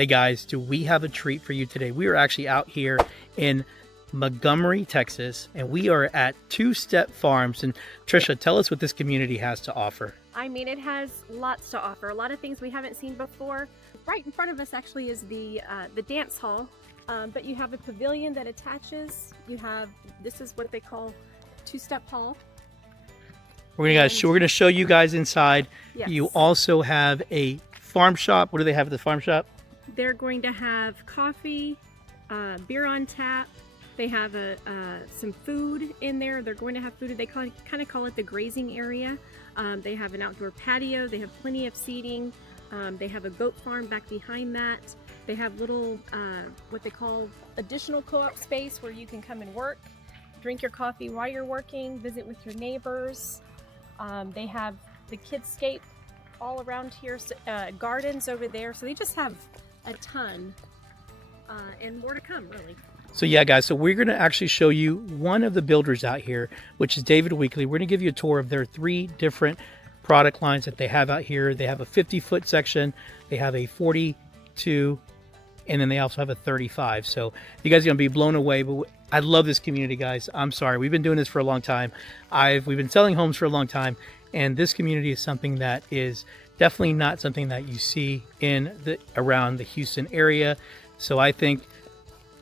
Hey guys, do we have a treat for you today? We are actually out here in Montgomery, Texas, and we are at Two Step Farms. And Trisha, tell us what this community has to offer. I mean, it has lots to offer, a lot of things we haven't seen before. Right in front of us actually is the dance hall, but you have a pavilion that attaches. This is what they call two-step hall. We're gonna show you guys inside. Yes. You also have a farm shop. What do they have at the farm shop? They're going to have coffee, beer on tap. They have some food in there. They're going to have food. They kind of call it the grazing area. They have an outdoor patio. They have plenty of seating. They have a goat farm back behind that. They have little, what they call additional co-op space where you can come and work, drink your coffee while you're working, visit with your neighbors. They have the kidscape all around here, gardens over there. So they just have a ton and more to come, really. So yeah, guys, so we're going to actually show you one of the builders out here, which is David Weekly. We're going to give you a tour of their 3 different product lines that they have out here. They have a 50-foot section, they have a 42, and then they also have a 35. So you guys are going to be blown away. But I love this community, guys. I'm sorry. We've been doing this for a long time. We've been selling homes for a long time, and this community is something that is definitely not something that you see around the Houston area. So I think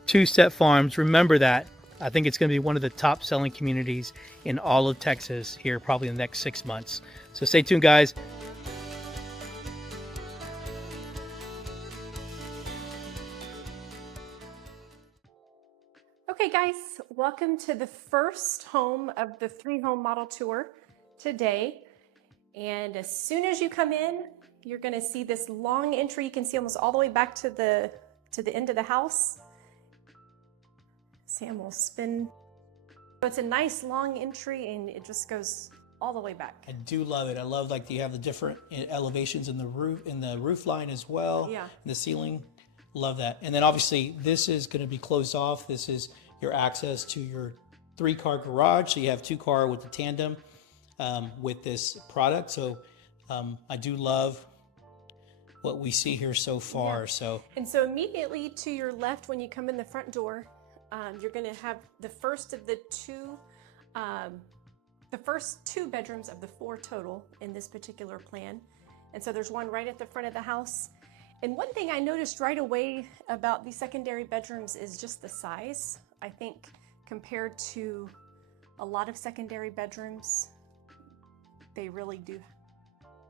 Two Step Farms, remember that. I think it's going to be one of the top selling communities in all of Texas here probably in the next 6 months. So stay tuned, guys. Okay guys, welcome to the first home of the 3-home model tour today. And as soon as you come in, you're going to see this long entry. You can see almost all the way back to the end of the house. Sam will spin. So it's a nice long entry and it just goes all the way back. I do love it. I love like you have the different elevations in the roof line as well. Yeah. In the ceiling. Love that. And then obviously this is going to be closed off. This is your access to your 3-car garage. So you have 2-car with the tandem with this product. So I do love what we see here so far. Yeah. So immediately to your left when you come in the front door, you're going to have the first of the first two bedrooms of the 4 total in this particular plan. And so there's one right at the front of the house. And one thing I noticed right away about the secondary bedrooms is just the size. I think compared to a lot of secondary bedrooms, they really do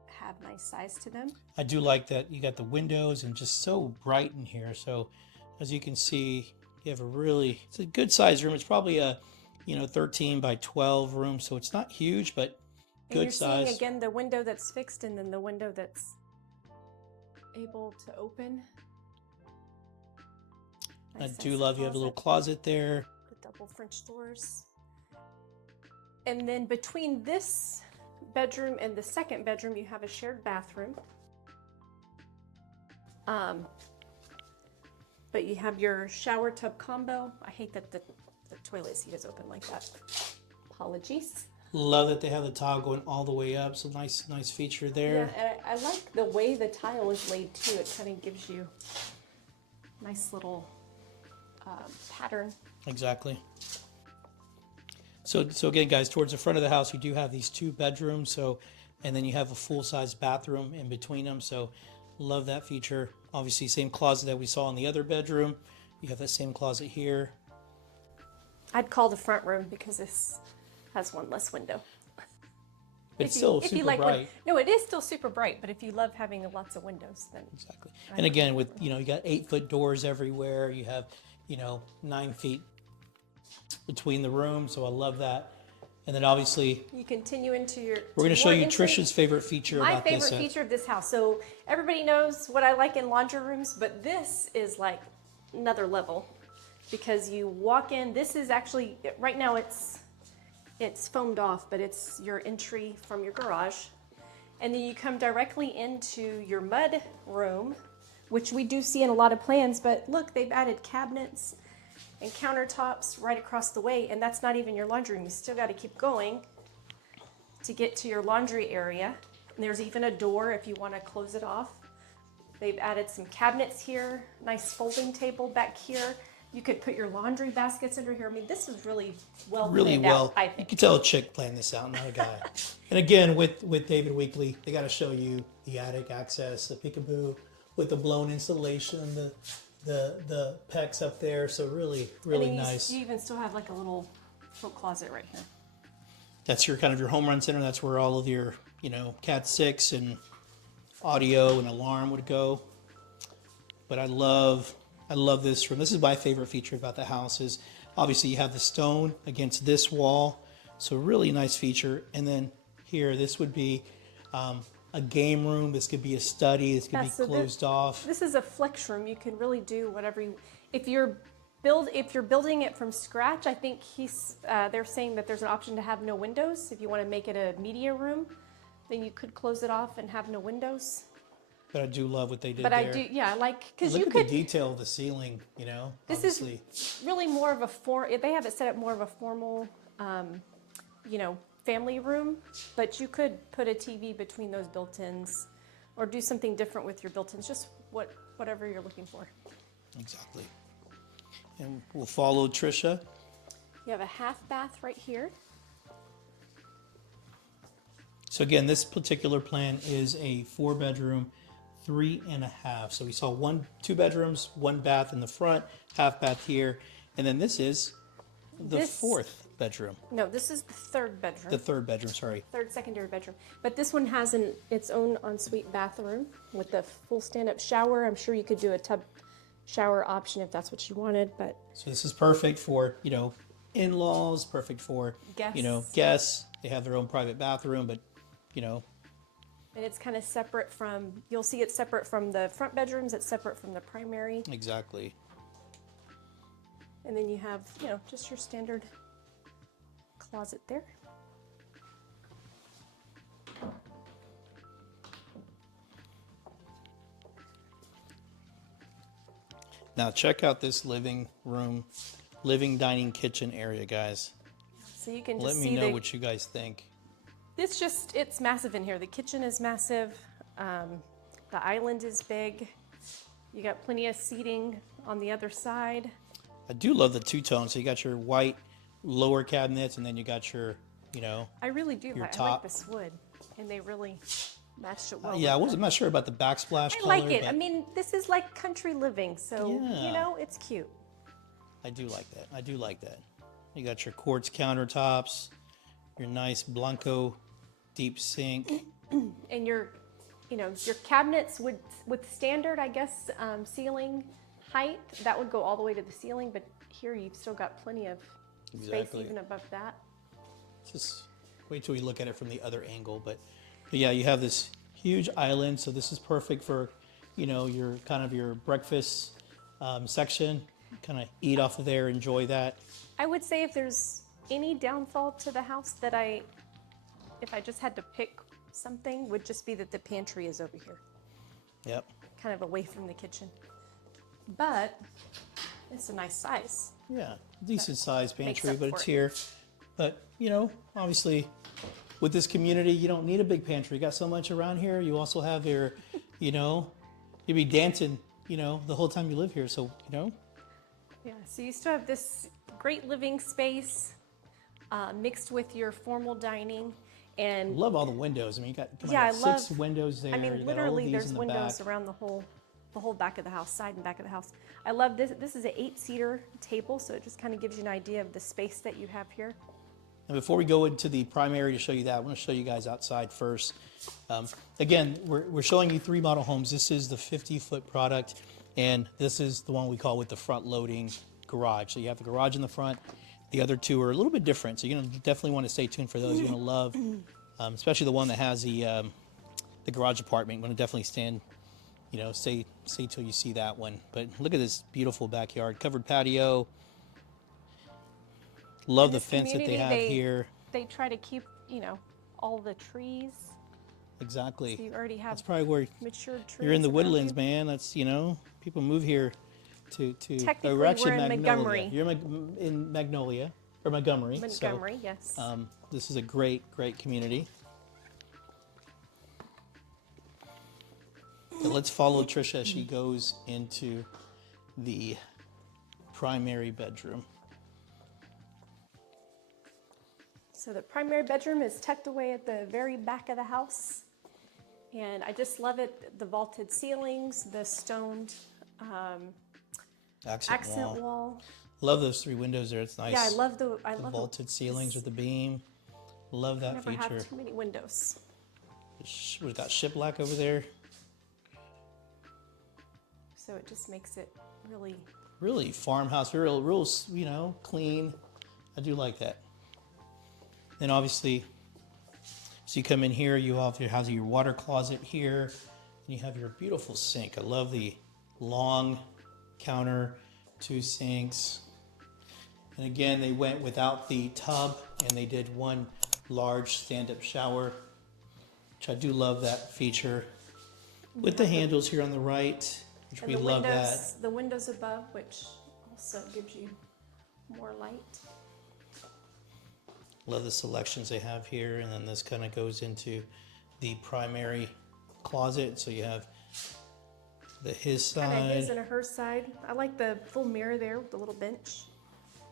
have nice size to them. I do like that you got the windows and just so bright in here. So as you can see, you have it's a good size room. It's probably a 13 by 12 room, so it's not huge, but good size. You're seeing again the window that's fixed and then the window that's able to open. Nice, I do love you have a little closet there. The double French doors. And then between this bedroom and the second bedroom, you have a shared bathroom. But you have your shower tub combo. I hate that the toilet seat is open like that. Apologies. Love that they have the tile going all the way up. So nice feature there. Yeah, and I like the way the tile is laid too. It kind of gives you a nice little pattern. Exactly. So again, guys, towards the front of the house, you do have these 2 bedrooms. And then you have a full-size bathroom in between them. So love that feature. Obviously, same closet that we saw in the other bedroom. You have that same closet here. I'd call the front room because this has one less window. But it's still super bright. No, it is still super bright, but if you love having lots of windows, then... Exactly. And again, with, you got 8-foot doors everywhere. You have, 9 feet between the rooms. So I love that. And then obviously... You continue into your... We're going to show you Trisha's favorite feature about this. My favorite feature of this house. So everybody knows what I like in laundry rooms, but this is like another level. Because you walk in, this is actually, right now it's foamed off, but it's your entry from your garage. And then you come directly into your mud room, which we do see in a lot of plans, but look, they've added cabinets and countertops right across the way, and that's not even your laundry room. You still got to keep going to get to your laundry area. And there's even a door if you want to close it off. They've added some cabinets here, nice folding table back here. You could put your laundry baskets under here. I mean, this is really well Really planned well. out, I You think. can tell a chick playing this out, not a guy. And again, with David Weekley, they got to show you the attic access, the peekaboo with the blown insulation, the pecs up there. So really, really And then nice. you even still have like a little coat closet right here. That's your kind of your home run center. That's where all of your, Cat 6 and audio and alarm would go. But I love this room. This is my favorite feature about the house is obviously you have the stone against this wall. So really nice feature. And then here, this would be a game room. This could be a study. This could be closed off. This is a flex room. You can really do whatever you, if you're building it from scratch, I think they're saying that there's an option to have no windows. If you want to make it a media room, then you could close it off and have no windows. But I do love what they did But there. I do, yeah, because Look you at could. the detail of the ceiling, This obviously. is really more of a they have it set up more of a formal, family room, but you could put a TV between those built-ins or do something different with your built-ins, just whatever you're looking for. Exactly. And we'll follow Trisha. You have a half bath right here. So again, this particular plan is a 4-bedroom, 3.5. So we saw 2 bedrooms, 1 bath in the front, half bath here, and then this is the 4th bedroom. No, this is the 3rd bedroom. The 3rd bedroom, sorry. 3rd secondary bedroom. But this one has its own ensuite bathroom with the full stand-up shower. I'm sure you could do a tub shower option if that's what you wanted, but So this is perfect for, in-laws, perfect for, Guests. guests. They have their own private bathroom, but, and it's kind of separate from, you'll see it's separate from the front bedrooms, it's separate from the primary. exactly. And then you have, just your standard closet there. Now check out this living room, dining kitchen area, guys. So you can Let just me see know what you guys think. it's massive in here. The kitchen is massive. The island is big. You got plenty of seating on the other side. I do love the two-tone. So you got your white lower cabinets, and then you got your, I really do. Your I like top. this wood, and they really matched it well. yeah, with I'm not sure about the backsplash I color. like it. but I mean, this is like country living, so Yeah. it's cute. I do like that. You got your quartz countertops, your nice Blanco deep sink. And your cabinets would with standard, I guess, ceiling height that would go all the way to the ceiling, but here you've still got plenty of Exactly. space even above that. Just wait till we look at it from the other angle. But yeah, you have this huge island, so this is perfect for, your kind of your breakfast section. Kind of eat off of there, enjoy that. I would say if there's any downfall to the house if I just had to pick something, would just be that the pantry is over here, Yep. kind of away from the kitchen. But it's a nice size. Yeah, decent sized makes pantry, up but for it's it. here. But, obviously with this community, you don't need a big pantry. You got so much around here. You also have your, you'll be dancing, the whole time you live here. So, Yeah, so you still have this great living space mixed with your formal dining. And love all the windows. I mean, you got, Yeah, I 6 windows there. I mean, You got all of literally, these there's in the windows back. around the whole back of the house, side and back of the house. I love this. This is an 8-seater table, so it just kind of gives you an idea of the space that you have here. And before we go into the primary to show you that, I want to show you guys outside first. Again, we're showing you 3 model homes. This is the 50-foot product, and this is the one we call with the front-loading garage. So you have the garage in the front. The other 2 are a little bit different, so you're going to definitely want to stay tuned for those. You're going to love, especially the one that has the garage apartment. You're going to definitely stay till you see that one. But look at this beautiful backyard, covered patio. Love In the this fence that they have community, here. They try to keep, all the trees. Exactly. So you already have That's probably where matured trees. you're in the around woodlands, you. man. That's people move here to Technically, or actually we're in Magnolia. Montgomery. You're in Magnolia or Montgomery. Montgomery, yes. So, this is a great community. So let's follow Trisha as she goes into the primary bedroom. So the primary bedroom is tucked away at the very back of the house. And I just love it, the vaulted ceilings, the stoned accent wall. Love those 3 windows there. It's nice. Yeah, I love the vaulted ceilings with the beam. Love that never feature. have too many windows. We've got shiplap over there. So it just makes it really farmhouse, real, you know, clean. I do like that. Then obviously, so you come in here, you have your water closet here, and you have your beautiful sink. I love the long counter, 2 sinks. And again, they went without the tub, and they did 1 large stand-up shower, which I do love that feature. With the handles here on the right, which we love that. The windows above, which also gives you more light. Love the selections they have here, and then this kind of goes into the primary closet. So you have his side. Kind of his and her side. I like the full mirror there with the little bench.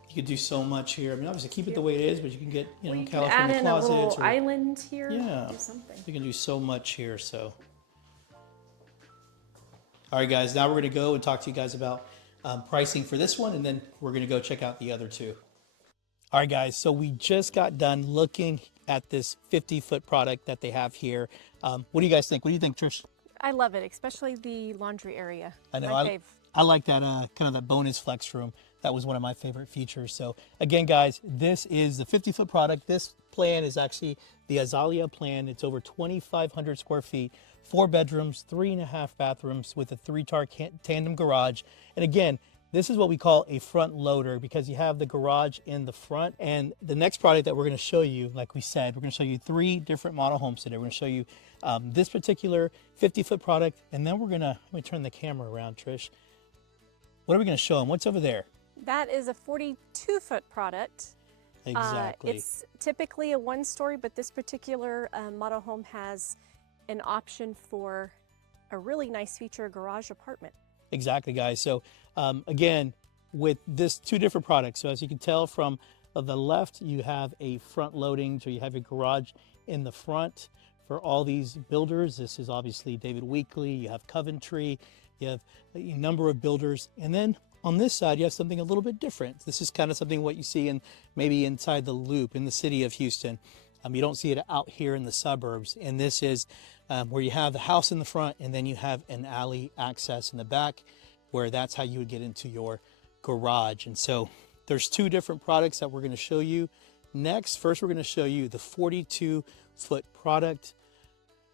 You could do so much here. I mean, obviously keep it the way it is, but you can get, you know, you California can add in closets. a little island here. Yeah, Do something. you can do so much here. So, all right, guys. Now we're going to go and talk to you guys about pricing for this one, and then we're going to go check out the other 2. All right, guys, so we just got done looking at this 50-foot product that they have here. What do you guys think? What do you think, Trish? I love it, especially the laundry area. I know. I like that kind of that bonus flex room. That was one of my favorite features. So again, guys, this is the 50-foot product. This plan is actually the Azalea plan. It's over 2,500 square feet, 4 bedrooms, 3.5 bathrooms with a 3-car tandem garage. And again, this is what we call a front loader because you have the garage in the front. And the next product that we're going to show you, like we said, we're going to show you 3 different model homes today. We're going to show you this particular 50-foot product, and then let me turn the camera around, Trish. What are we going to show them? What's over there? That is a 42-foot product. Exactly. It's typically a 1-story, but this particular model home has an option for a really nice feature, garage apartment. Exactly, guys. So again, with this 2 different products. So as you can tell from the left, you have a front loading, so you have a garage in the front for all these builders. This is obviously David Weekley, you have Coventry, you have a number of builders. And then on this side, you have something a little bit different. This is kind of something what you see in maybe inside the loop in the city of Houston. You don't see it out here in the suburbs. And this is where you have the house in the front, and then you have an alley access in the back, where that's how you would get into your garage. And so there's 2 different products that we're going to show you next. First, we're going to show you the 42-foot product.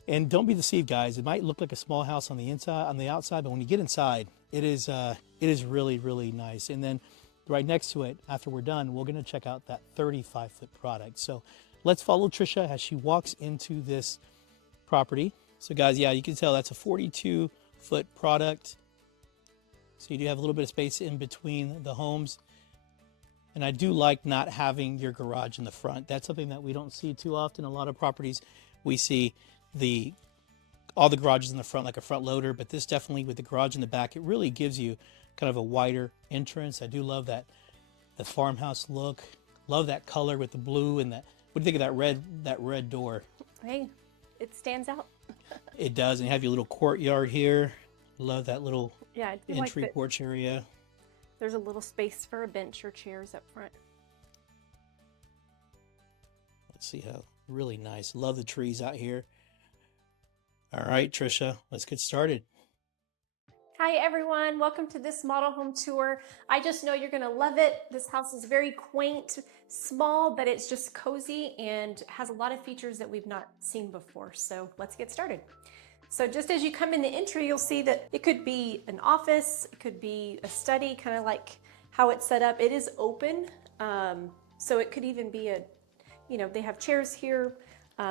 And don't be deceived, guys. It might look like a small house on the outside, but when you get inside, it is really, really nice. And then right next to it, after we're done, we're going to check out that 35-foot product. So let's follow Trisha as she walks into this property. So guys, yeah, you can tell that's a 42-foot product. So you do have a little bit of space in between the homes. And I do like not having your garage in the front. That's something that we don't see too often. A lot of properties we see all the garages in the front, like a front loader, but this definitely with the garage in the back, it really gives you kind of a wider entrance. I do love that, the farmhouse look. Love that color with the blue and that. What do you think of that red door? Hey, it stands out. It does, and you have your little courtyard here. Love that little entry like porch area. There's a little space for a bench or chairs up front. Let's see how really nice. Love the trees out here. All right, Trisha, let's get started. Hi everyone, welcome to this model home tour. I just know you're gonna love it. This house is very quaint, small, but it's just cozy and has a lot of features that we've not seen before. So let's get started. So just as you come in the entry, you'll see that it could be an office, it could be a study, kind of like how it's set up. It is open, so it could even be they have chairs here.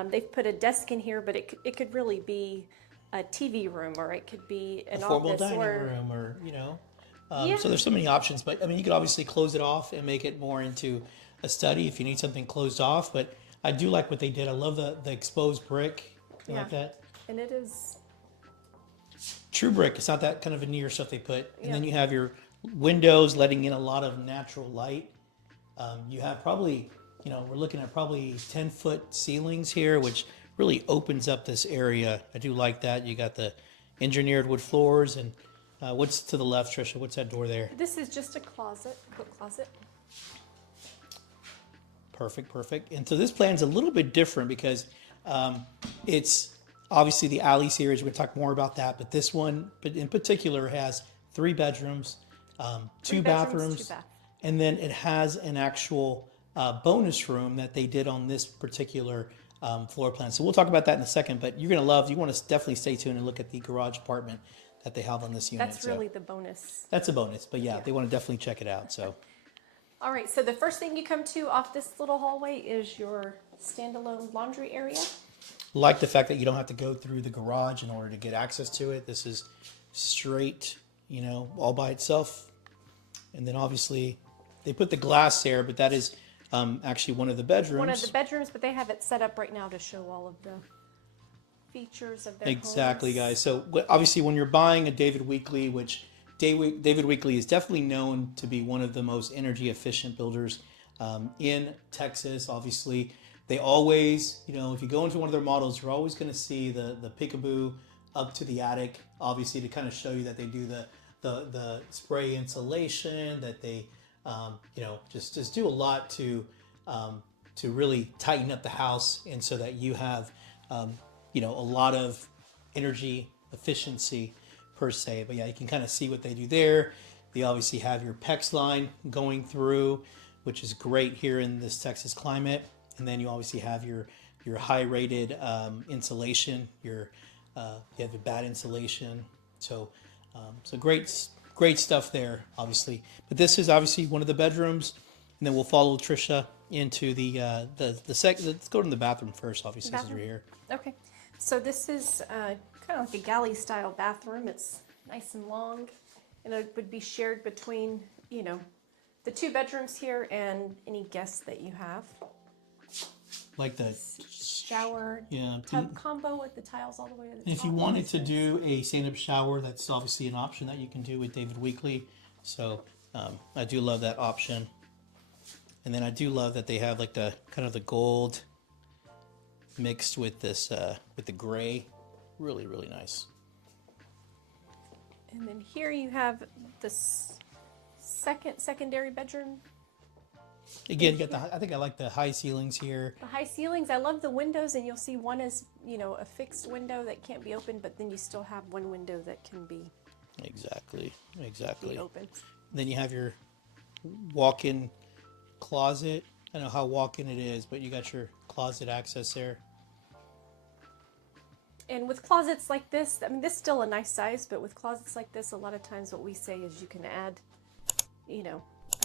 They've put a desk in here, but it could really be a TV room, or it could be an formal office dining or room, or So there's so many options. But I mean, you could obviously close it off and make it more into a study if you need something closed off. But I do like what they did. I love the exposed brick. I like that. And it is true brick. It's not that kind of veneer stuff they put. And Yeah. then you have your windows letting in a lot of natural light. You have probably, we're looking at probably 10-foot ceilings here, which really opens up this area. I do like that. You got the engineered wood floors. And what's to the left, Trisha? What's that door there? This is just a closet, coat closet. Perfect, perfect. And so this plan's a little bit different because it's obviously the alley series. We're going to talk more about that. But this one, in particular, has 3 bedrooms, 2 bathrooms, 2 baths. and then it has an actual bonus room that they did on this particular floor plan. So we'll talk about that in a second. But you're going to love. You want to definitely stay tuned and look at the garage apartment that they have on this unit. That's really the bonus. That's a bonus. But yeah, they want to definitely check it out. So. All right, so the first thing you come to off this little hallway is your standalone laundry area. Like the fact that you don't have to go through the garage in order to get access to it. This is straight, all by itself. And then obviously they put the glass there, but that is actually one of the bedrooms. One of the bedrooms, but they have it set up right now to show all of the features of their Exactly, homes. guys. So obviously when you're buying a David Weekley, which David Weekley is definitely known to be one of the most energy efficient builders in Texas. Obviously, they always, if you go into one of their models, you're always going to see the peekaboo up to the attic, obviously to kind of show you that they do the spray insulation, that they, just do a lot to really tighten up the house, and so that you have, a lot of energy efficiency per se. But yeah, you can kind of see what they do there. They obviously have your PEX line going through, which is great here in this Texas climate. And then you obviously have your high rated insulation. You have the bad insulation. So great stuff there, obviously. But this is obviously one of the bedrooms, and then we'll follow Trisha into the second. Let's go to the bathroom first, obviously, since we're here. Okay, so this is kind of like a galley style bathroom. It's nice and long, and it would be shared between, the 2 bedrooms here and any guests that you have. Like the Shower tub combo with the tiles all the way to the top. If you wanted to do a stand-up shower, that's obviously an option that you can do with David Weekley. So I do love that option. And then I do love that they have like the kind of the gold mixed with this with the gray. Really, really nice. And then here you have this secondary bedroom. Again, you got I think I like the high ceilings here. The high ceilings, I love the windows, and you'll see one is, a fixed window that can't be opened, but then you still have one window that can be Exactly. open. Then you have your walk-in closet. I don't know how walk-in it is, but you got your closet access there. And with closets like this, this is still a nice size, but with closets like this, a lot of times what we say is you can add,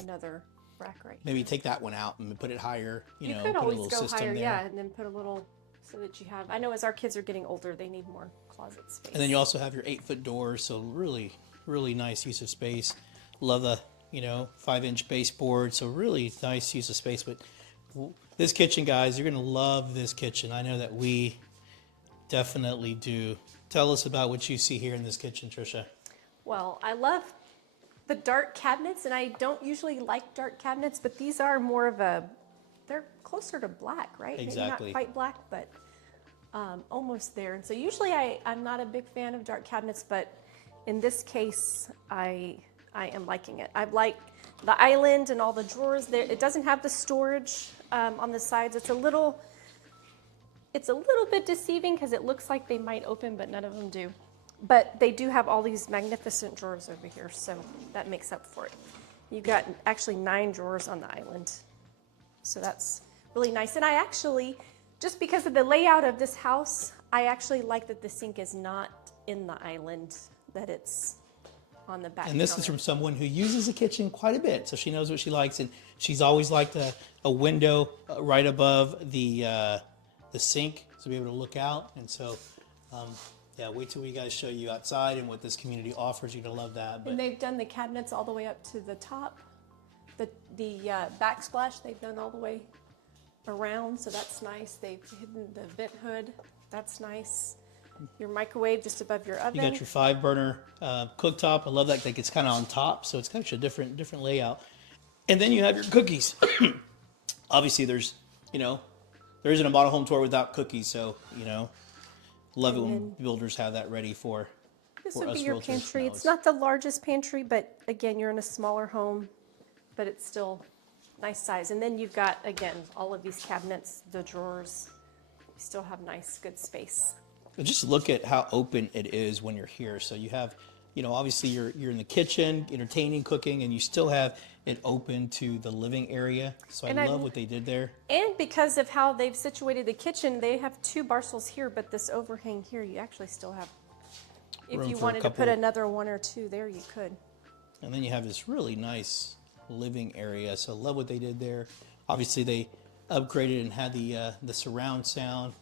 another rack right Maybe take that one out and put it higher. You could put a always little go system higher, there. yeah, and then put a little so that you have. I know as our kids are getting older, they need more closet space. And then you also have your 8-foot doors, so really, really nice use of space. Love the 5-inch baseboard, so really nice use of space. But this kitchen, guys, you're gonna love this kitchen. I know that we definitely do. Tell us about what you see here in this kitchen, Trisha. Well, I love the dark cabinets, and I don't usually like dark cabinets, but these are more of they're closer to black, right? Exactly. Maybe not quite black, but almost there. And so usually I'm not a big fan of dark cabinets, but in this case, I am liking it. I like the island and all the drawers there. It doesn't have the storage on the sides. It's a little bit deceiving because it looks like they might open, but none of them do. But they do have all these magnificent drawers over here, so that makes up for it. You've got actually 9 drawers on the island. So that's really nice. And I actually, just because of the layout of this house, I actually like that the sink is not in the island, that it's on the back. And this is from someone who uses the kitchen quite a bit, so she knows what she likes. And she's always liked a window right above the sink to be able to look out. And so, yeah, wait till we guys show you outside and what this community offers. You're gonna love that. But and they've done the cabinets all the way up to the top. The backsplash they've done all the way around, so that's nice. They've hidden the vent hood. That's nice. your microwave just above your oven. You got your 5-burner cooktop. I love that. Like it's kind of on top, so it's kind of a different layout. And then you have your cookies. Obviously, there isn't a model home tour without cookies. So love it when builders have that ready for This for would us be your realtors. pantry. It's not the largest pantry, but again, you're in a smaller home, but it's still nice size. And then you've got, again, all of these cabinets, the drawers. You still have nice, good space. Just look at how open it is when you're here. So you have, obviously you're in the kitchen, entertaining, cooking, and you still have it open to the living area. So I love what they did there. And because of how they've situated the kitchen, they have 2 bar stools here, but this overhang here, you actually still have, if Room you for a wanted to put couple. another 1 or 2 there, you could. And then you have this really nice living area. So love what they did there. Obviously they upgraded and had the surround sound.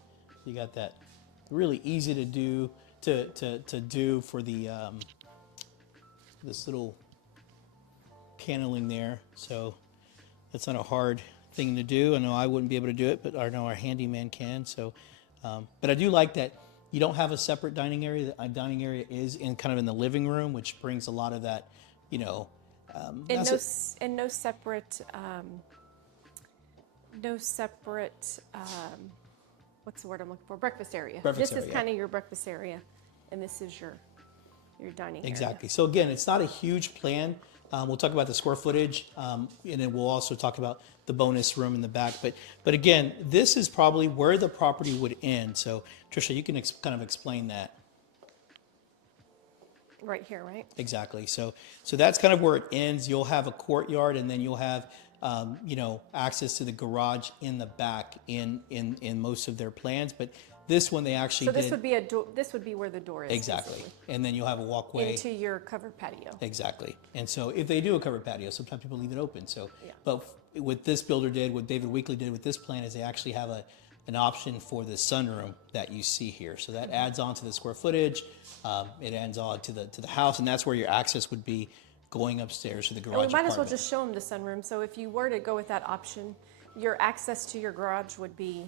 You got that really easy to do for the this little paneling there. So that's not a hard thing to do. I know I wouldn't be able to do it, but I know our handyman can. So, but I do like that you don't have a separate dining area. The dining area is in kind of in the living room, which brings a lot of that, And no separate, what's the word I'm looking for? Breakfast area. Breakfast This is area, kind of your breakfast area, and this is your dining area. Exactly. So again, it's not a huge plan. We'll talk about the square footage, and then we'll also talk about the bonus room in the back. But again, this is probably where the property would end. So Tricia, you can kind of explain that. Right here, right? Exactly. So that's kind of where it ends. You'll have a courtyard, and then you'll have access to the garage in the back in most of their plans. But this one they actually So this did. would be a door. This would be where the door is. Exactly. basically, And then you'll have a walkway. into your covered patio. Exactly. And so if they do a covered patio, sometimes people leave it open. So, Yeah. but what this builder did, what David Weekley did with this plan is they actually have an option for the sunroom that you see here. So that adds on to the square footage. It adds on to the house, and that's where your access would be going upstairs to the garage And we might as well apartment. just show them the sunroom. So if you were to go with that option, your access to your garage would be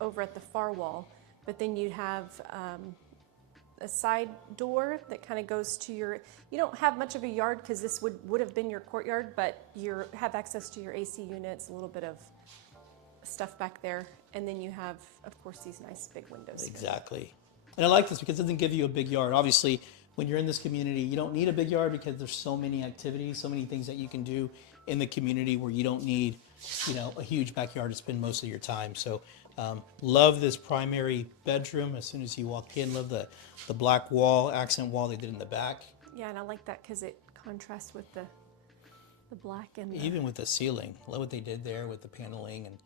over at the far wall, but then you'd have a side door that kind of goes to your. You don't have much of a yard because this would have been your courtyard, but you have access to your AC units, a little bit of stuff back there, and then you have, of course, these nice big windows. Exactly. And I like this because it doesn't give you a big yard. Obviously, when you're in this community, you don't need a big yard because there's so many activities, so many things that you can do in the community where you don't need, a huge backyard to spend most of your time. So, love this primary bedroom. As soon as you walk in, love the black wall, accent wall they did in the back. Yeah, and I like that because it contrasts with the black and Even with the ceiling, love what they did there with the paneling, and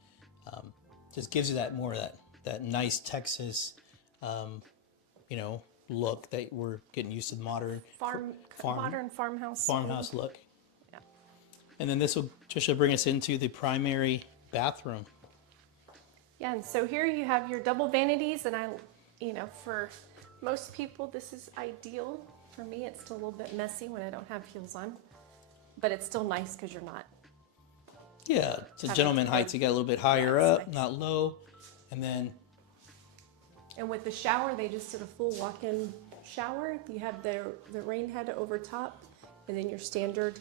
just gives you that more of that nice Texas, look that we're getting used to the modern modern farmhouse look. Yeah. And then this will just bring us into the primary bathroom. Yeah, and so here you have your double vanities, and for most people this is ideal. For me, it's still a little bit messy when I don't have heels on, but it's still nice because you're not. Yeah, it's a gentleman height. So you got a little bit higher Yeah, it's up, nice. not low, and then And with the shower, they just did a full walk-in shower. You have the rain head over top, and then your standard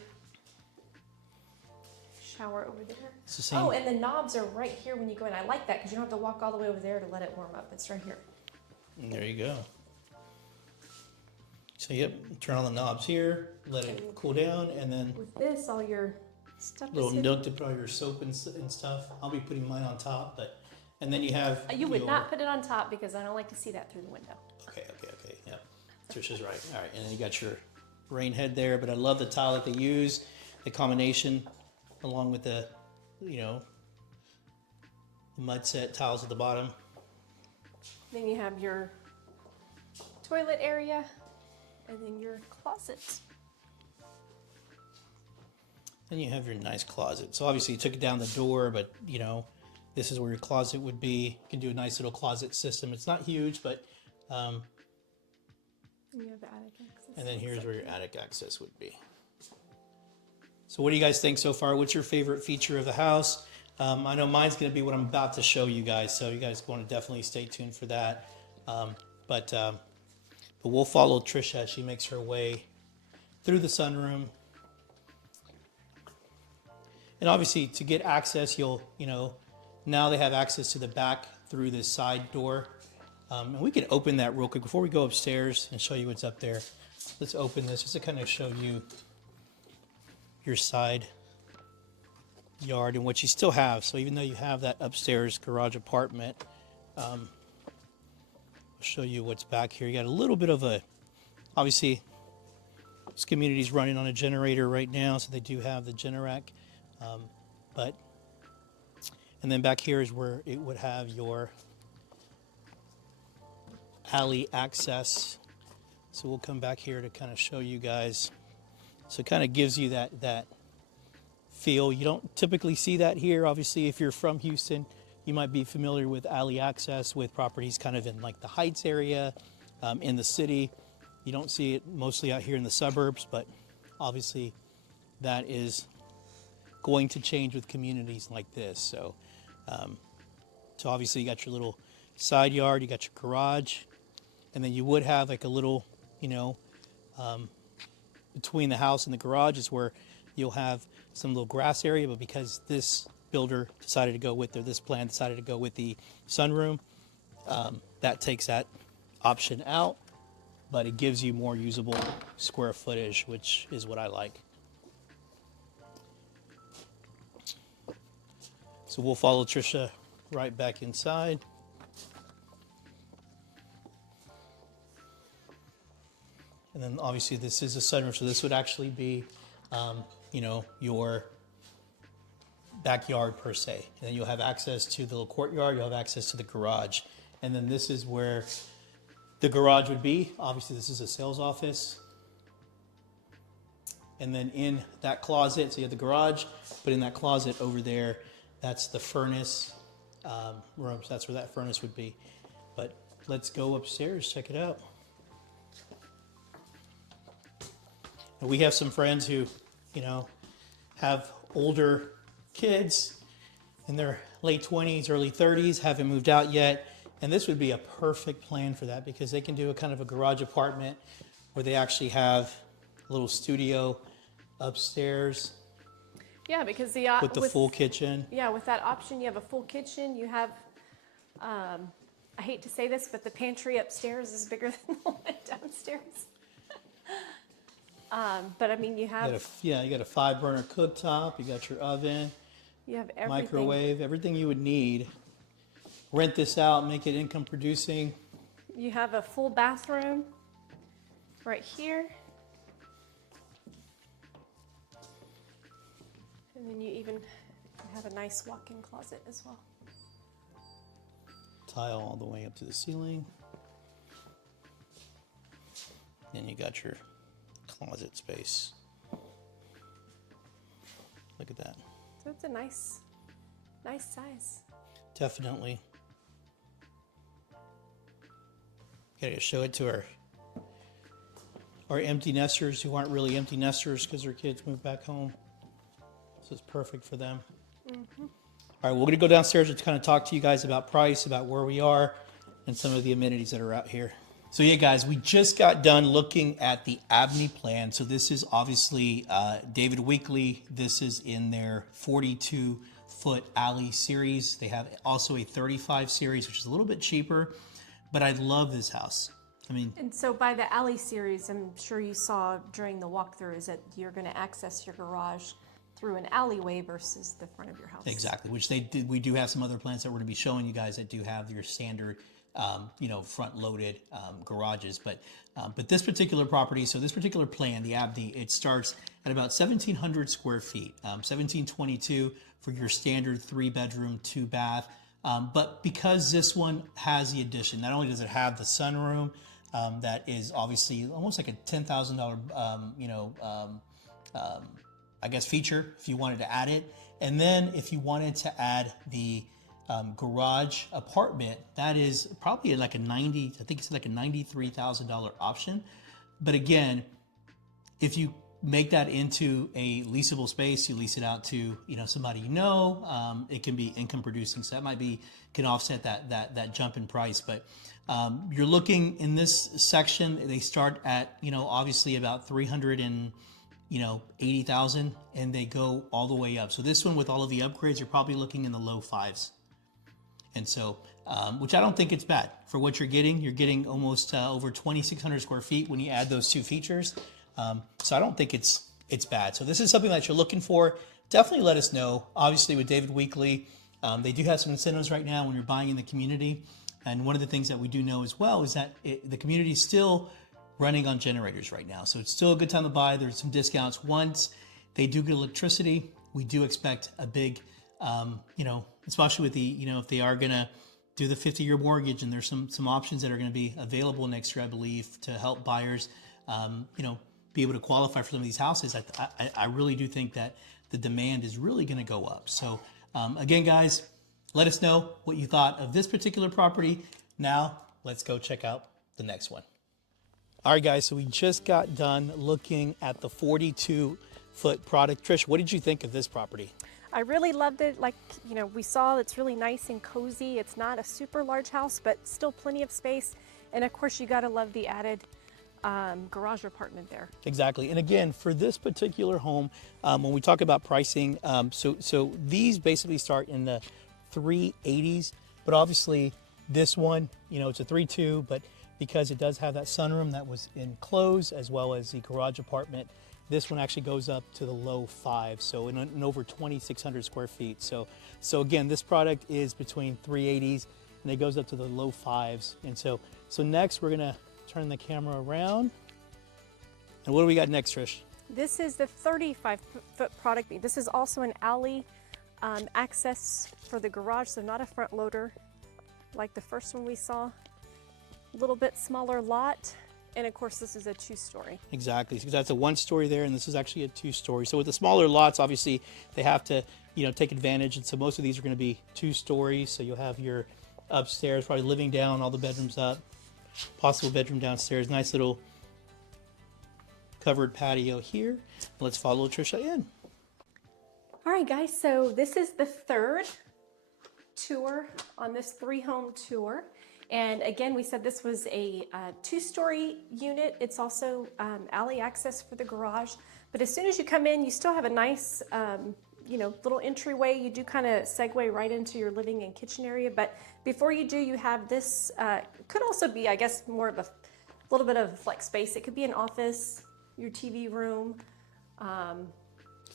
shower over there. it's the same. Oh, and the knobs are right here when you go in. I like that because you don't have to walk all the way over there to let it warm up. It's right here. And there you go. So yep, turn on the knobs here, let it cool down, and then With this, all your stuff little is hidden. nook to put all your soap and stuff. I'll be putting mine on top, and then you have You would your- not put it on top because I don't like to see that through the window. Okay, yep. Trisha's right. All right, and then you got your rain head there, but I love the tile that they use, the combination, along with the mud set tiles at the bottom. Then you have your toilet area, and then your closet. Then you have your nice closet. So obviously you took it down the door, but this is where your closet would be. You can do a nice little closet system. It's not huge, but And you have attic access. and then here's where your attic access would be. So what do you guys think so far? What's your favorite feature of the house? I know mine's going to be what I'm about to show you guys, so you guys want to definitely stay tuned for that. But we'll follow Trisha as she makes her way through the sunroom. And obviously, to get access, now they have access to the back through this side door. And we can open that real quick before we go upstairs and show you what's up there. Let's open this just to kind of show you your side yard and what you still have. So even though you have that upstairs garage apartment, I'll show you what's back here. You got a little bit of obviously, this community's running on a generator right now, so they do have the Generac. And then back here is where it would have your alley access. So we'll come back here to kind of show you guys. So it kind of gives you that feel. You don't typically see that here. Obviously, if you're from Houston, you might be familiar with alley access with properties kind of in like the Heights area, in the city. You don't see it mostly out here in the suburbs, but obviously that is going to change with communities like this. So obviously you got your little side yard, you got your garage, and then you would have like a little, between the house and the garage is where you'll have some little grass area. But because this builder decided to go with, or this plan decided to go with the sunroom, that takes that option out, but it gives you more usable square footage, which is what I like. So we'll follow Trisha right back inside. And then obviously this is a sunroom, so this would actually be, your backyard per se. And then you'll have access to the little courtyard, you'll have access to the garage. And then this is where the garage would be. Obviously this is a sales office. And then in that closet, so you have the garage, but in that closet over there, that's the furnace room. So that's where that furnace would be. But let's go upstairs, check it out. And we have some friends who, have older kids in their late 20s, early 30s, haven't moved out yet. And this would be a perfect plan for that because they can do a kind of a garage apartment where they actually have a little studio upstairs. Yeah, because with the full kitchen. Yeah, with that option, you have a full kitchen. You have, I hate to say this, but the pantry upstairs is bigger than the one downstairs. But I mean, you got a 5-burner cooktop. You got your oven. You have everything. Microwave, everything you would need. Rent this out, make it income producing. You have a full bathroom right here. And then you even have a nice walk-in closet as well. Tile all the way up to the ceiling. Then you got your closet space. Look at that. So it's a nice size. Definitely. Gotta show it to our empty nesters who aren't really empty nesters because their kids moved back home. So it's perfect for them. Mm-hmm. All right, we're going to go downstairs and kind of talk to you guys about price, about where we are, and some of the amenities that are out here. So yeah, guys, we just got done looking at the Abney plan. So this is obviously David Weekley. This is in their 42-foot alley series. They have also a 35 series, which is a little bit cheaper, but I love this house. And so by the alley series, I'm sure you saw during the walkthrough, is that you're going to access your garage through an alleyway versus the front of your house. Exactly, which they did. We do have some other plans that we're going to be showing you guys that do have your standard, front-loaded garages. But this particular property, so this particular plan, the Abney, it starts at about 1,700 square feet, 1,722 for your standard 3-bedroom, 2-bath. But because this one has the addition, not only does it have the sunroom, that is obviously almost like a $10,000, feature if you wanted to add it. And then if you wanted to add the garage apartment, that is probably like a $93,000 option. But again, if you make that into a leasable space. You lease it out to somebody it can be income producing, so that can offset that jump in price. But you're looking in this section, they start at obviously about 380,000, and they go all the way up. So this one with all of the upgrades, you're probably looking in the low fives. And so, which I don't think it's bad for what you're getting. You're getting almost over 2,600 square feet when you add those two features. So I don't think it's bad. So this is something that you're looking for. Definitely let us know. Obviously with David Weekly, they do have some incentives right now when you're buying in the community. And one of the things that we do know as well is that the community is still running on generators right now. So it's still a good time to buy. There's some discounts. Once they do get electricity, we do expect a big, especially with the, if they are going to do the 50-year mortgage, and there's some options that are going to be available next year, I believe, to help buyers, be able to qualify for some of these houses. I really do think that the demand is really going to go up. So again, guys, let us know what you thought of this particular property. Now let's go check out the next one. All right, guys, so we just got done looking at the 42-foot product. Trish, what did you think of this property? I really loved it. Like, we saw it's really nice and cozy. It's not a super large house, but still plenty of space. And of course, you gotta love the added garage apartment there. Exactly. And again, for this particular home, when we talk about pricing, so these basically start in the 380s, but obviously this one, it's a 3.2, but because it does have that sunroom that was enclosed as well as the garage apartment, this one actually goes up to the low fives, so in over 2,600 square feet. So again, this product is between 380s and it goes up to the low fives. And so next we're gonna turn the camera around. And what do we got next, Trish? This is the 35-foot product. This is also an alley access for the garage, so not a front loader like the first one we saw. A little bit smaller lot. And of course, this is a 2-story. Exactly, because that's a 1-story there, and this is actually a 2-story. So with the smaller lots, obviously, they have to, take advantage. And so most of these are going to be 2 stories. So you'll have your upstairs, probably living down, all the bedrooms up, possible bedroom downstairs. Nice little covered patio here. Let's follow Trisha in. All right, guys. So this is the third tour on this 3-home tour. And again, we said this was a 2-story unit. It's also alley access for the garage. But as soon as you come in, you still have a nice, little entryway. You do kind of segue right into your living and kitchen area. But before you do, you have this, could also be, I guess, more of a little bit of flex space. It could be an office, your TV room.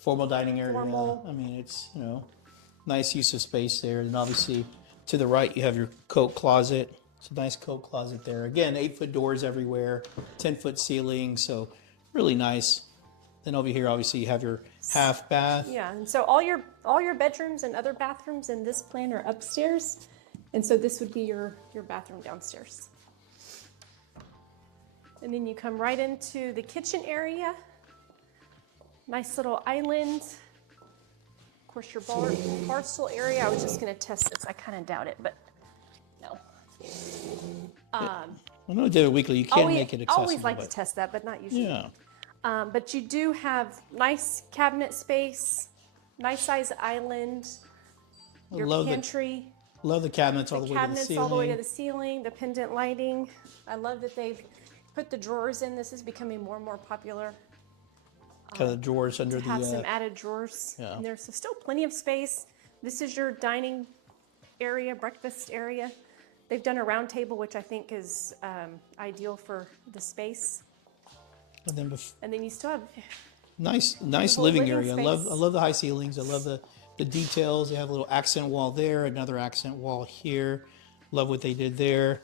Formal dining area. Formal. I mean, it's, nice use of space there. And obviously, to the right, you have your coat closet. It's a nice coat closet there. Again, 8-foot doors everywhere, 10-foot ceiling, so really nice. Then over here, obviously, you have your half bath. Yeah, and so all your bedrooms and other bathrooms in this plan are upstairs, and so this would be your bathroom downstairs. And then you come right into the kitchen area. Nice little island. Of course, your parcel area. I was just going to test this. I kind of doubt it, but no. I know, David Weekly, you can't make it accessible. I always like to test that, but not usually. Yeah. But you do have nice cabinet space, nice size island, your pantry. Love the cabinets all the way to the cabinets ceiling. all the way to the ceiling, the pendant lighting. I love that they've put the drawers in. This is becoming more and more popular. Kind of the drawers under to have some added drawers in there. So still plenty of space. This is your dining area, breakfast area. They've done a round table, which I think is ideal for the space. And then you still have nice living area. I love the high ceilings. I love the details. They have a little accent wall there, another accent wall here. Love what they did there.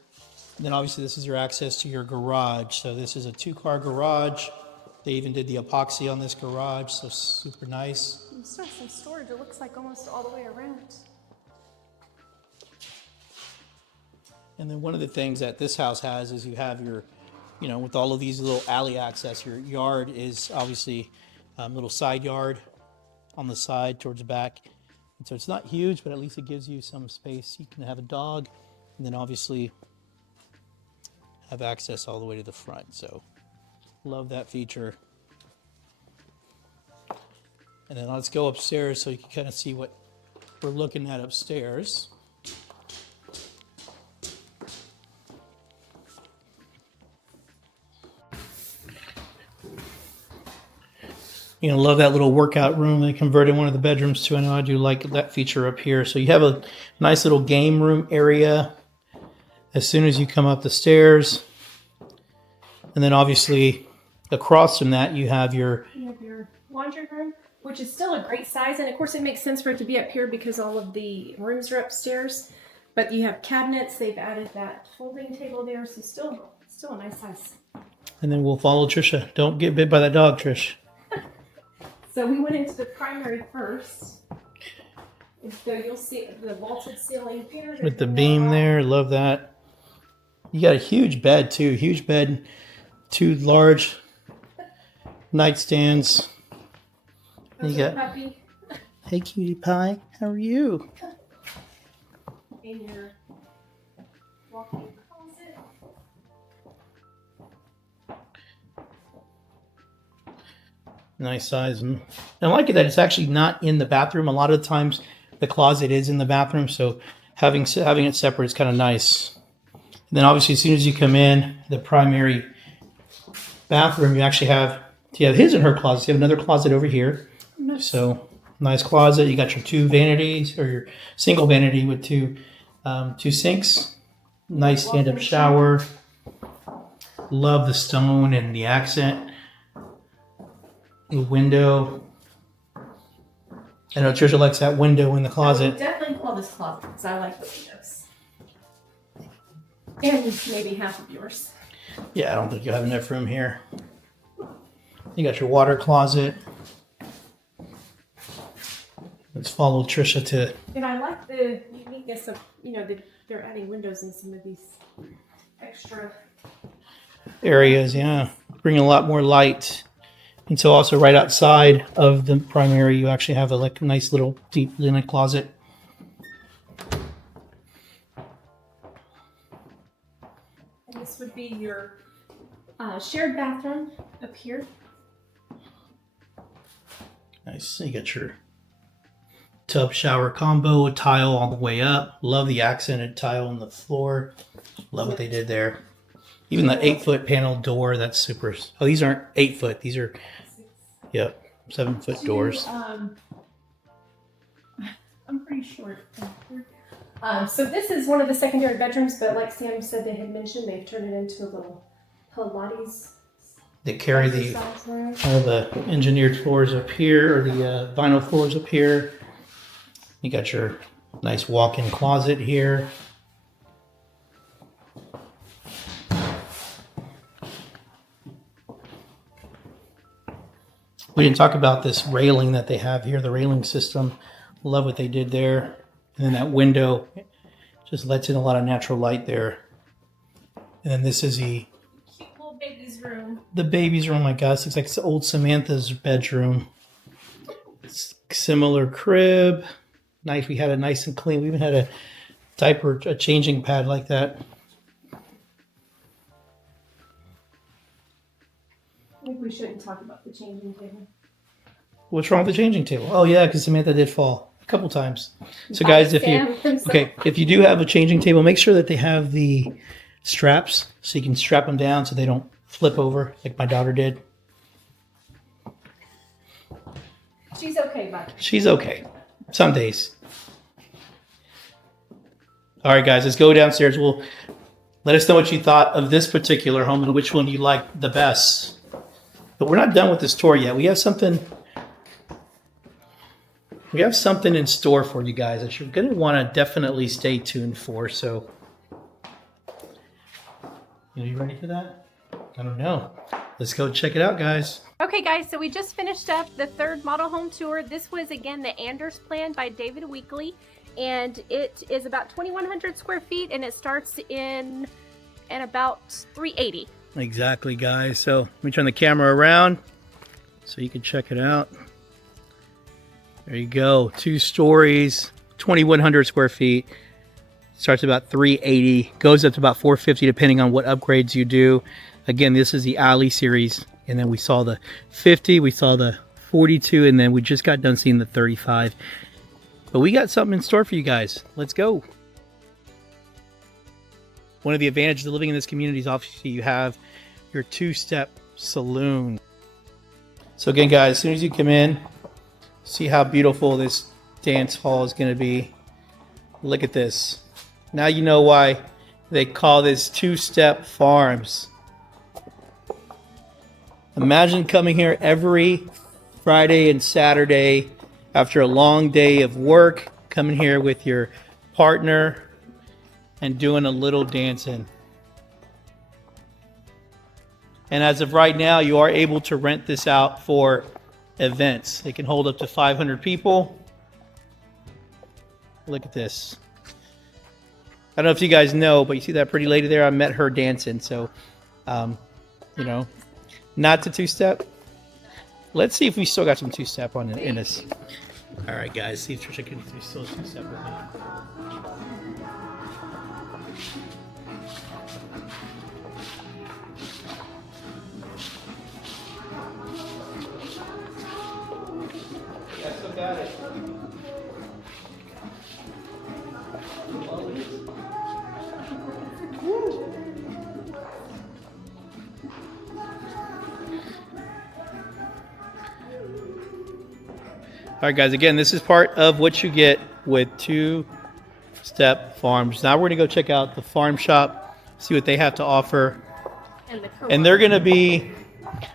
And then obviously this is your access to your garage. So this is a 2-car garage. They even did the epoxy on this garage, so super nice. You still have some storage. It looks like almost all the way around. And then one of the things that this house has is you have your, with all of these little alley access, your yard is obviously a little side yard on the side towards the back. And so it's not huge, but at least it gives you some space. You can have a dog, and then obviously have access all the way to the front. So love that feature. And then let's go upstairs so you can kind of see what we're looking at upstairs. You're going to love that little workout room they converted one of the bedrooms to. I know I do like that feature up here. So you have a nice little game room area as soon as you come up the stairs. And then obviously across from that you have your laundry room, which is still a great size. And of course it makes sense for it to be up here because all of the rooms are upstairs. But you have cabinets. They've added that folding table there. So still a nice size. And then we'll follow Trisha. Don't get bit by that dog, Trish. So we went into the primary first. So you'll see the vaulted ceiling here. With the beam there. Love that. You got a huge bed too. Huge bed. 2 large nightstands. And you got, puppy. hey cutie pie, how are you? In your walk-in closet. Nice size. And I like it that it's actually not in the bathroom. A lot of times the closet is in the bathroom, so having it separate is kind of nice. And then obviously as soon as you come in, the primary bathroom, you have his and her closet. You have another closet over here. Nice. So nice closet. You got your 2 vanities, or your single vanity with 2 sinks. Nice stand-up shower. Love the stone and the accent. The window. I know Trisha likes that window in the closet. I would definitely call this closet because I like the windows. And maybe half of yours. Yeah, I don't think you'll have enough room here. You got your water closet. Let's follow Trisha to... And I like the uniqueness of, they're adding windows in some of these extra... areas, yeah. Bring a lot more light. And so also right outside of the primary, you actually have a nice little deep linen closet. And this would be your shared bathroom up here. Nice. You got your tub shower combo, tile all the way up. Love the accented tile on the floor. Love what they did there. Even the 8-foot panel door, that's super. Oh, these aren't 8 foot. These are, 7-foot doors. I'm pretty short. So this is one of the secondary bedrooms, but like Sam said, they had mentioned, they've turned it into a little Pilates. They carry all the engineered floors up here, or the vinyl floors up here. You got your nice walk-in closet here. We didn't talk about this railing that they have here, the railing system. Love what they did there. And then that window just lets in a lot of natural light there. And then this is the cute little baby's room. The baby's room, my gosh, looks like it's old Samantha's bedroom. It's similar crib. Nice. We had it nice and clean. We even had a changing pad like that. I think we shouldn't talk about the changing table. What's wrong with the changing table? Oh yeah, because Samantha did fall a couple times. So guys, if you do have a changing table, make sure that they have the straps so you can strap them down so they don't flip over like my daughter did. She's okay, bud. She's okay. Some days. All right, guys, let's go downstairs. Let us know what you thought of this particular home and which one you liked the best. But we're not done with this tour yet. We have something in store for you guys that you're going to want to definitely stay tuned for. So, you ready for that? I don't know. Let's go check it out, guys. Okay, guys, so we just finished up the third model home tour. This was, again, the Anders plan by David Weekley, and it is about 2,100 square feet, and it starts in about $380. Exactly, guys. So let me turn the camera around so you can check it out. There you go. 2 stories, 2,100 square feet. Starts about $380, goes up to about $450 depending on what upgrades you do. Again, this is the Alley series, and then we saw the 50, we saw the 42, and then we just got done seeing the 35. But we got something in store for you guys. Let's go. One of the advantages of living in this community is obviously you have your two-step saloon. So again, guys, as soon as you come in, see how beautiful this dance hall is going to be. Look at this. Now you know why they call this Two-Step Farms. Imagine coming here every Friday and Saturday after a long day of work, coming here with your partner and doing a little dancing. And as of right now, you are able to rent this out for events. It can hold up to 500 people. Look at this. I don't know if you guys know, but you see that pretty lady there? I met her dancing. So, you know, not to two-step. Let's see if we still got some two-step on in us. All right, guys. See if Trisha can still two-step with me. I still got it. All right, guys, again, this is part of what you get with Two-Step Farms. Now we're going to go check out the farm shop, see what they have to offer. And they're going to be,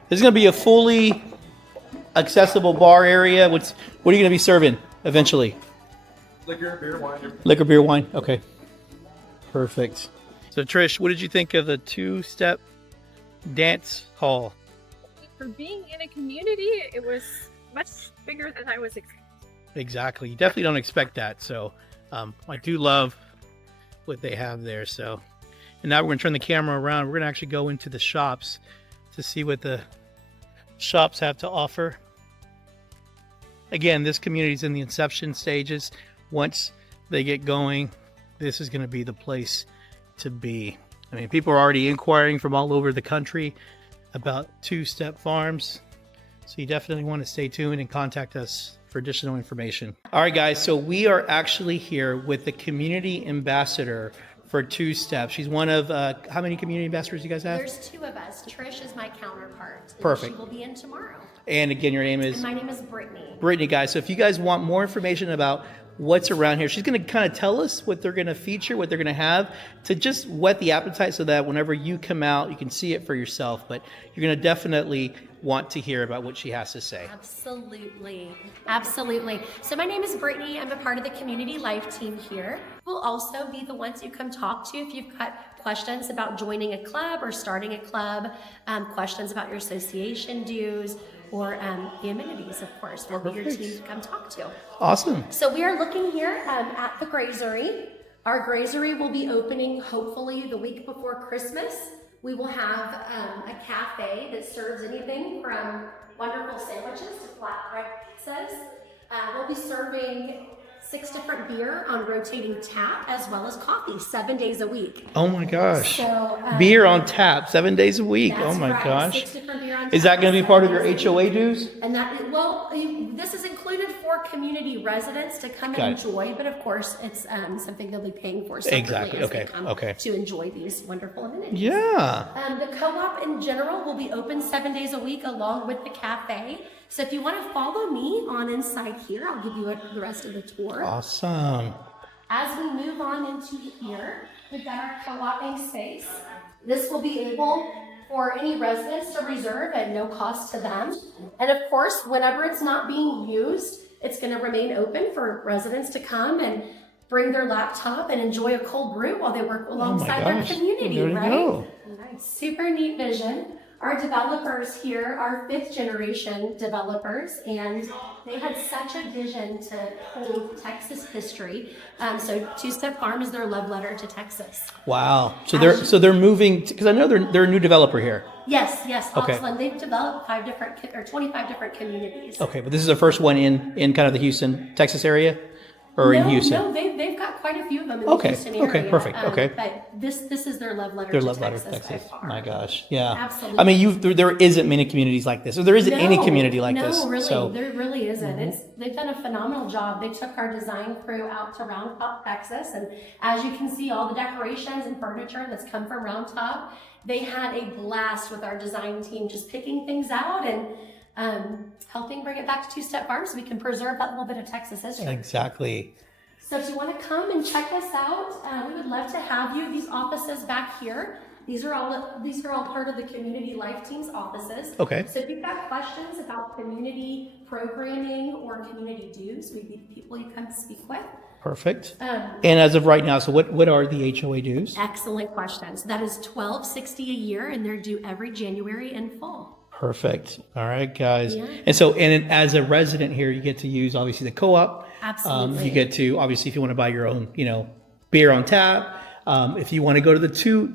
there's going to be a fully accessible bar area. What are you going to be serving eventually? Liquor, beer, wine. Liquor, beer, wine. Okay. Perfect. So, Trish, what did you think of the Two-Step Dance Hall? For being in a community, it was much bigger than I was expecting. Exactly. You definitely don't expect that. So I do love what they have there. So, and now we're going to turn the camera around. We're going to actually go into the shops to see what the shops have to offer. Again, this community is in the inception stages. Once they get going, this is going to be the place to be. I mean, people are already inquiring from all over the country about Two-Step Farms. So you definitely want to stay tuned and contact us for additional information. All right, guys. So we are actually here with the community ambassador for Two-Step. She's one of, how many community ambassadors you guys have? There's two of us. Trish is my counterpart. Perfect. She will be in tomorrow. And again, your name is? And my name is Brittany. Brittany, guys. So if you guys want more information about what's around here, she's going to kind of tell us what they're going to feature, what they're going to have, to just whet the appetite so that whenever you come out, you can see it for yourself. But you're going to definitely want to hear about what she has to say. Absolutely. Absolutely. So my name is Brittany. I'm a part of the community life team here. We'll also be the ones you come talk to if you've got questions about joining a club or starting a club, questions about your association dues, or the amenities, of course. We'll be your team to come talk to. Awesome. So we are looking here at the Grazery. Our Grazery will be opening hopefully the week before Christmas. We will have a cafe that serves anything from wonderful sandwiches to flatbread pizzas. We'll be serving 6 different beer on rotating tap, as well as coffee 7 days a week. Oh my gosh. So beer on tap 7 days a week. That's Oh my right. gosh. 6 different beer on tap. Is that going to be part of your HOA dues? And that, well, this is included for community residents to come Got and it. enjoy, but of course, it's something they'll be paying for separately Exactly. as they Okay. come Okay. to enjoy these wonderful amenities. Yeah. The co-op in general will be open 7 days a week along with the cafe. So if you want to follow me on inside here, I'll give you the rest of the tour. Awesome. As we move on into here, we've got our co-oping space. This will be able for any residents to reserve at no cost to them. And of course, whenever it's not being used, it's going to remain open for residents to come and bring their laptop and enjoy a cold brew while they work alongside their gosh. community, There you right? go. Nice. Super neat vision. Our developers here are 5th generation developers, and they had such a vision to hold Texas history. So Two-Step Farm is their love letter to Texas. Wow. So they're moving, because I know they're a new developer here. Yes, Okay. Oxland. They've developed 25 different communities. Okay, but this is the first one in kind of the Houston, Texas area? or in Houston? No, they've got quite a few of them in Okay, the Houston area. okay, perfect, okay. But this is their love letter Their to love letter Texas, to Texas. by far. My gosh, yeah. Absolutely. I mean, there isn't many communities like this, or there isn't any community like this. No, really, So, there really isn't. They've done a phenomenal job. They took our design crew out to Round Top, Texas, and as you can see, all the decorations and furniture that's come from Round Top, they had a blast with our design team, just picking things out and helping bring it back to Two Step Farm so we can preserve that little bit of Texas history. exactly. So if you want to come and check us out, we would love to have you. These offices back here, these are all part of the Community Life Team's offices. Okay. So if you've got questions about community programming or community dues, we'd be the people you come speak with. Perfect. And as of right now, so what are the HOA dues? Excellent questions. That is $12.60 a year, and they're due every January in fall. Perfect. All right, guys. Yeah. And so, and as a resident here, you get to use obviously the co-op. Absolutely. You get to obviously, if you want to buy your own, beer on tap. If you want to go to the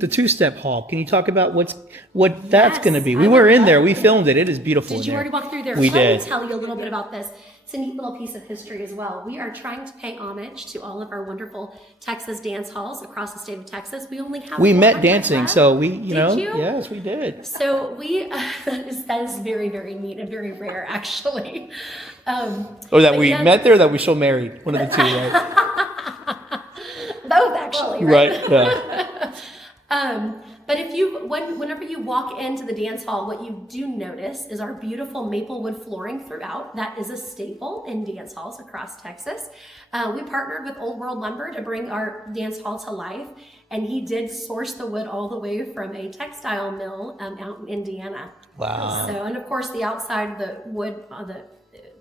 two-step hall, can you talk about what that's going to be? We were in there. We filmed it. It is beautiful. Did you already walk through there? We did. Let me tell you a little bit about this. It's a neat little piece of history as well. We are trying to pay homage to all of our wonderful Texas dance halls across the state of Texas. We only have. We met 400 dancing, left. so we, Did you? yes, we did. So we that is very, very neat and very rare, actually. Or that but we yeah. met there, that we still married. One of the two, right? Both, actually. Right. Yeah. But whenever you walk into the dance hall, what you do notice is our beautiful maple wood flooring throughout. That is a staple in dance halls across Texas. We partnered with Old World Lumber to bring our dance hall to life, and he did source the wood all the way from a textile mill out in Indiana. Wow. So, and of course, the outside of the wood,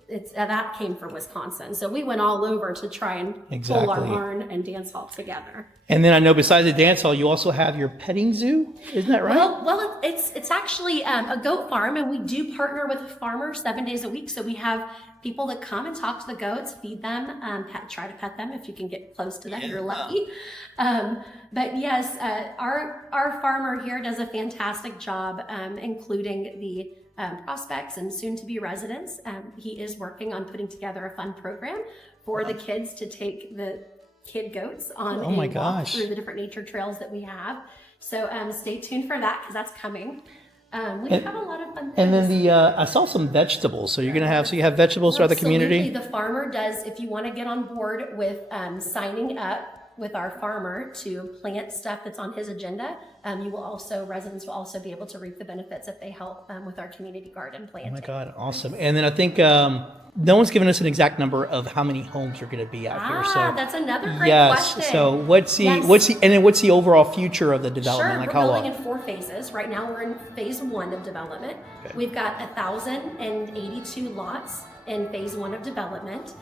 that came from Wisconsin. So we went all over to try and pull our Exactly. barn and dance hall together. And then I know besides the dance hall, you also have your petting zoo. Isn't that right? Well, it's actually a goat farm, and we do partner with farmers 7 days a week. So we have people that come and talk to the goats, feed them, try to pet them if you can get close to them. You're lucky. But yes, our farmer here does a fantastic job, including the prospects and soon-to-be residents. He is working on putting together a fun program for the kids to take the kid goats on Oh my walk gosh. through the different nature trails that we have. So stay tuned for that because that's coming. We have a lot of fun things. And then I saw some vegetables. So you have vegetables throughout the community? Absolutely. The farmer does, if you want to get on board with signing up with our farmer to plant stuff that's on his agenda, residents will also be able to reap the benefits if they help with our community garden planting. Oh my God, awesome. And then I think no one's given us an exact number of how many homes are going to be out here. So That's another great yes. question. So what's the overall future of the development? Sure, Like we're how building long? in 4 phases. Right now we're in phase 1 of development. Okay. We've got 1,082 lots in phase 1 of development.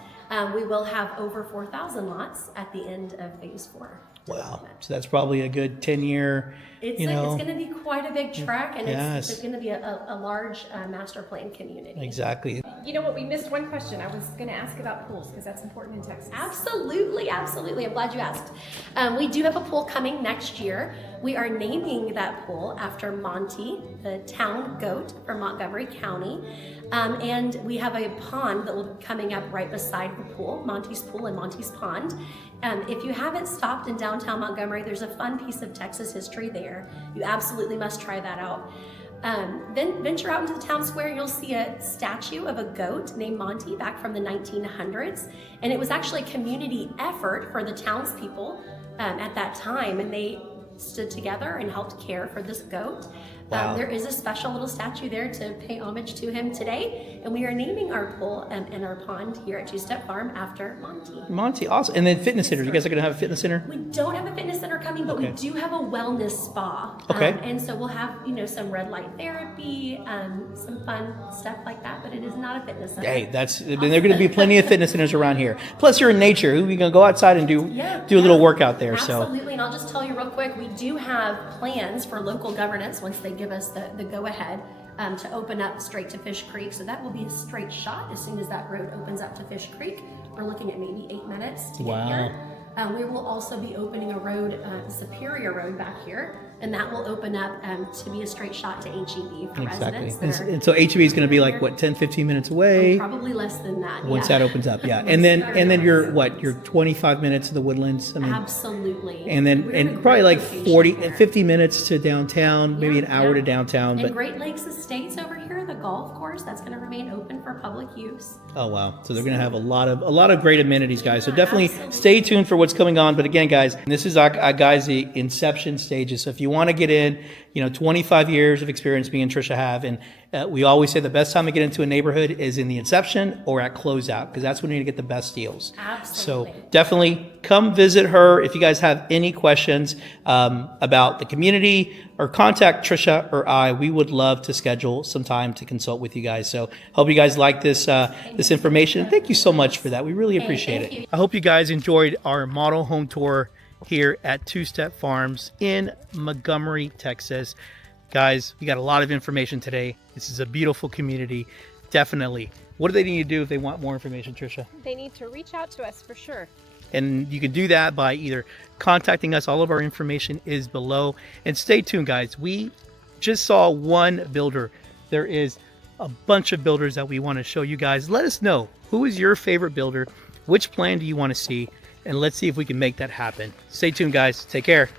We will have over 4,000 lots at the end of phase 4. Wow. development. So that's probably a good 10-year, It's going to be quite a big track, and Yes. it's going to be a large master plan community. Exactly. You know what? We missed one question. I was going to ask about pools because that's important in Texas. Absolutely. I'm glad you asked. We do have a pool coming next year. We are naming that pool after Monty, the town goat from Montgomery County. And we have a pond that will be coming up right beside the pool, Monty's Pool and Monty's Pond. If you haven't stopped in downtown Montgomery, there's a fun piece of Texas history there. You absolutely must try that out. Then venture out into the town square, you'll see a statue of a goat named Monty back from the 1900s. And it was actually a community effort for the townspeople at that time, and they stood together and helped care for this goat. Wow. There is a special little statue there to pay homage to him today, and we are naming our pool and our pond here at Two Step Farm after Monty. Monty, awesome. And then fitness center. You guys are going to have a fitness center? We don't have a fitness center coming, but we do have a wellness spa. Okay. And so we'll have, some red light therapy, some fun stuff like that, but it is not a fitness center. Hey, there are going to be plenty of fitness centers around here. Plus, you're in nature. You're going to go outside and do a little workout there. Absolutely. And I'll just tell you real quick, we do have plans for local governance once they give us the go-ahead to open up straight to Fish Creek. So that will be a straight shot as soon as that road opens up to Fish Creek. We're looking at maybe 8 minutes to get here. We will also be opening a road, Superior Road back here, and that will open up to be a straight shot to HEB for residents. And so HEB is going to be like what, 10, 15 minutes away? Probably less than that. Once that opens up, yeah. And then you're what? You're 25 minutes to the Woodlands. I mean, absolutely. And then probably like 50 minutes to downtown, maybe an hour to downtown. And But Great Lakes Estates over here, the golf course, that's going to remain open for public use. oh wow, so they're going to have a lot of great amenities, guys. So definitely stay tuned for what's coming on. But again, guys, this is our guys the inception stages. So if you want to get in, 25 years of experience me and Trisha have, and we always say the best time to get into a neighborhood is in the inception or at closeout, because that's when you're going to get the best deals. Absolutely. So definitely come visit her. If you guys have any questions about the community, or contact Trisha or I, we would love to schedule some time to consult with you guys. So hope you guys like this this information. Thank you so much for that. We really appreciate it. I hope you guys enjoyed our model home tour here at Two Step Farms in Montgomery, Texas. Guys, we got a lot of information today. This is a beautiful community. Definitely. What do they need to do if they want more information, Trisha? They need to reach out to us for sure. And you can do that by either contacting us. All of our information is below. And stay tuned, guys. We just saw one builder. There is a bunch of builders that we want to show you guys. Let us know, who is your favorite builder? Which plan do you want to see? And let's see if we can make that happen. Stay tuned, guys. Take care.